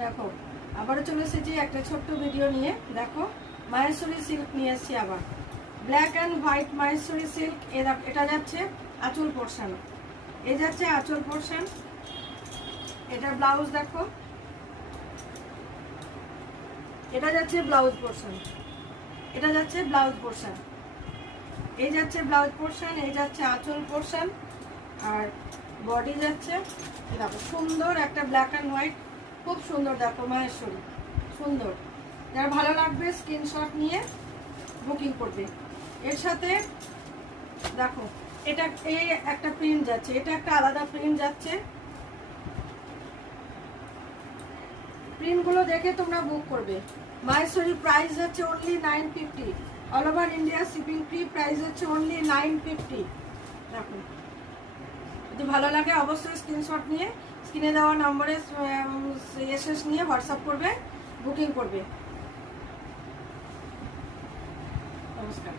দেখো আবারও চলে এসেছি একটা ছোট্ট ভিডিও নিয়ে। দেখো মাহেশ্বরী সিল্ক নিয়ে এসেছি আবার, black and white Maheshwari silk. এটা যাচ্ছে আঁচল পোর্শন, এ যাচ্ছে আঁচল পোর্শন। এটা ব্লাউজ, দেখো এটা যাচ্ছে ব্লাউজ পোর্শন, এটা যাচ্ছে ব্লাউজ পোর্শন, এই যাচ্ছে ব্লাউজ পোর্শন, এই যাচ্ছে আঁচল পোর্শন, আর বডি যাচ্ছে। দেখো সুন্দর একটা ব্ল্যাক অ্যান্ড হোয়াইট, খুব সুন্দর। দেখো মাহেশ্বরী সুন্দর, যার ভালো লাগবে স্ক্রিনশট নিয়ে বুকিং করবে। এর সাথে দেখো এটা এই একটা প্রিন্ট যাচ্ছে, এটা একটা আলাদা প্রিন্ট যাচ্ছে। প্রিন্টগুলো দেখে তোমরা বুক করবে। মাহেশ্বরী প্রাইস যাচ্ছে only 950, all over India shipping free. Price হচ্ছে অনলি 950। দেখো যদি ভালো লাগে অবশ্যই স্ক্রিনশট নিয়ে স্ক্রিনে দেওয়া নম্বরে এসএস নিয়ে হোয়াটসঅ্যাপ করবে, বুকিং করবে। নমস্কার।